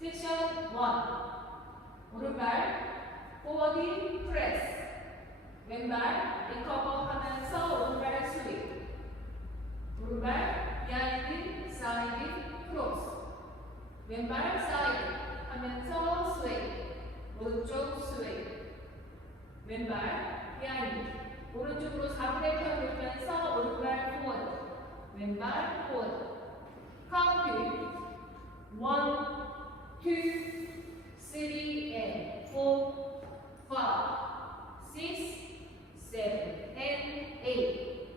섹션 1. 오른발 포워드 프레스. 왼발 리커버 하면서 오른발 스윙. 오른발 비하인드 사이드 크로스. 왼발 사이드 하면서 스윙. 오른쪽 스윙. 왼발 비하인드. 오른쪽으로 4분의 1 돌면서 오른발 포워드. 왼발 포워드. 카운트 1, 2, 3, and 4, 5, 6, 7, and 8.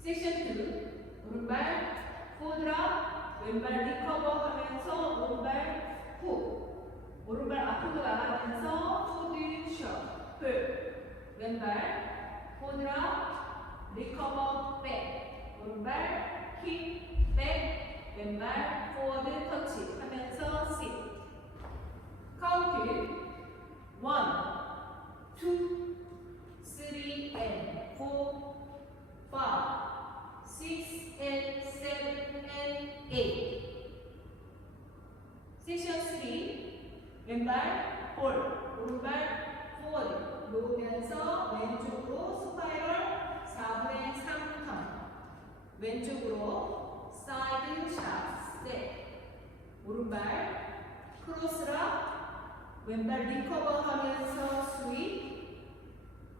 섹션 2. 오른발 포드라. 왼발 리커버 하면서 오른발 훅. 오른발 앞으로 나가면서 포드 셔. 풀. 왼발 포드라. 리커버 백. 오른발 킥 백. 왼발 포워드 터치 하면서 sit. 카운트 1, 2, 3, and 4, 5, 6, and 7, and 8. 섹션 3. 왼발 볼. 오른발 포워드. 놓으면서 왼쪽으로 스파이럴 4분의 3 턴. 왼쪽으로 사이드 샷 스텝. 오른발 크로스라. 왼발 리커버 하면서 스윗.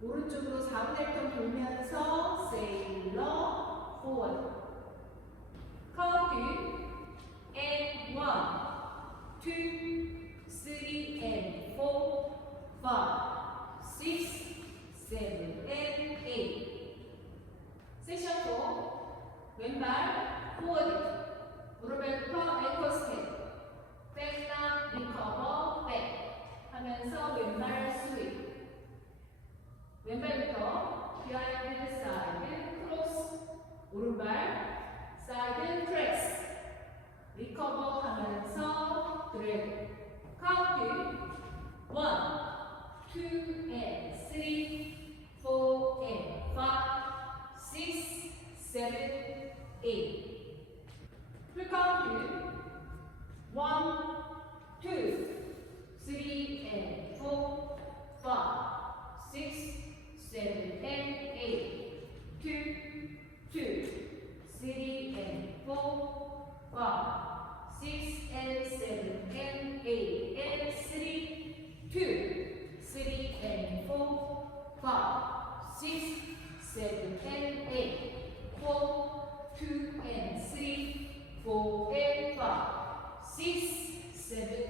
오른쪽으로 4분의 1턴 돌면서 세일러 포워드. 카운트 and 1, 2, 3, and 4, 5, 6, 7, and 8. 섹션 4. 왼발 포워드. 오른발부터 앵커 스텝. 백당 리커버 백 하면서 왼발 스윙. 왼발부터 비하인드 사이드 크로스. 오른발 사이드 프레스. 리커버 하면서 드래그. 카운트 1, 2, and 3, 4, and 5, 6, 7, 8. 풀카운트 1, 2, 3, and 4, 5, 6, 7, and 8. 2, 2, 3, and 4, 5, 6, and 7, and 8, and 3, 2, 3, and 4, 5, 6, 7, and 8. 4, 2, and 3, 4, and 5, 6, 7,